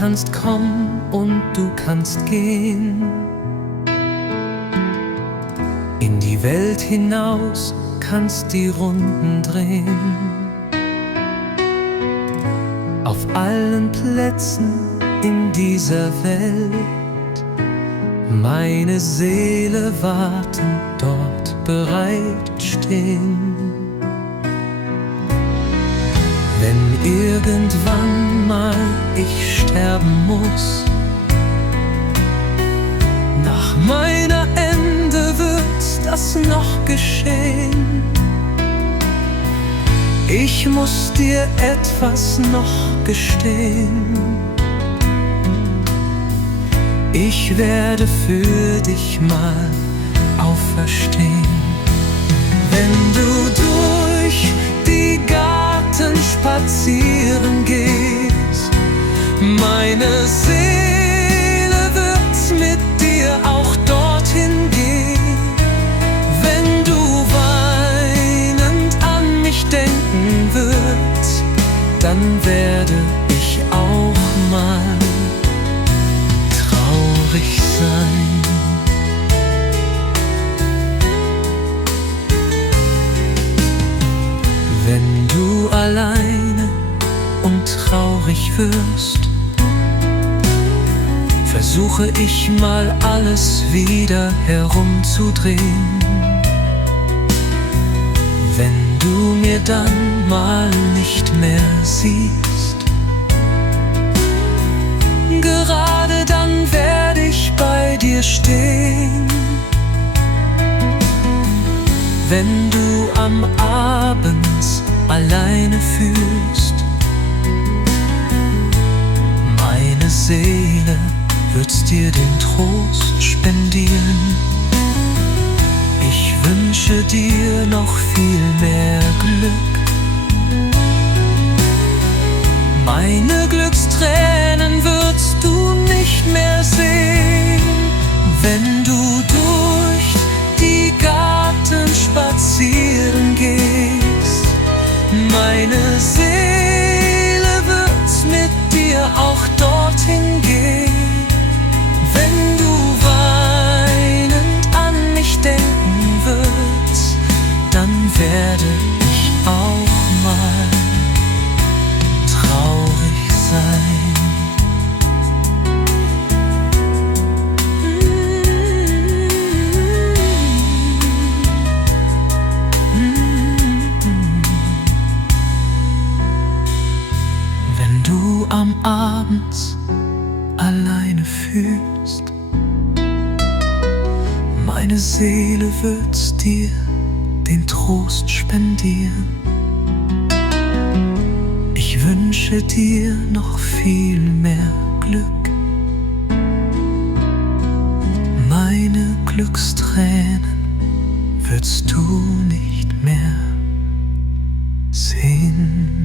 kannst kommen und du kannst gehen. In die Welt hinaus kannst die Runden drehen. Auf allen Plätzen in dieser Welt, meine Seele warten, dort bereit stehen. Wenn irgendwann mal ich sterben muss, nach meiner Ende wird das noch geschehen. Ich muss dir etwas noch gestehen. Ich werde für dich mal auferstehen. Wenn du durch die Garten spazieren gehst, meine Seele wird mit dir auch dorthin gehen. Wenn du weinend an mich denken wirst, dann werde ich auch mal traurig sein. Wenn du alleine und traurig wirst, versuche ich mal alles wieder herumzudrehen. Wenn du mir dann mal nicht mehr siehst, gerade dann werde ich bei dir stehen. Wenn du am Abend alleine fühlst, meine Seele wird's dir den Trost spendieren. Ich wünsche dir noch viel mehr Glück. Meine Glückstränen wirst du nicht mehr sehen, wenn du durch die Garten spazieren gehst. Meine Seele wird mit dir auch dorthin gehen. Wenn du weinend an mich denken wirst, dann werde ich auch mal traurig sein. Wenn du am Abend alleine fühlst, meine Seele wird's dir den Trost spendieren. Ich wünsche dir noch viel mehr Glück. Meine Glückstränen wirst du nicht mehr sehen.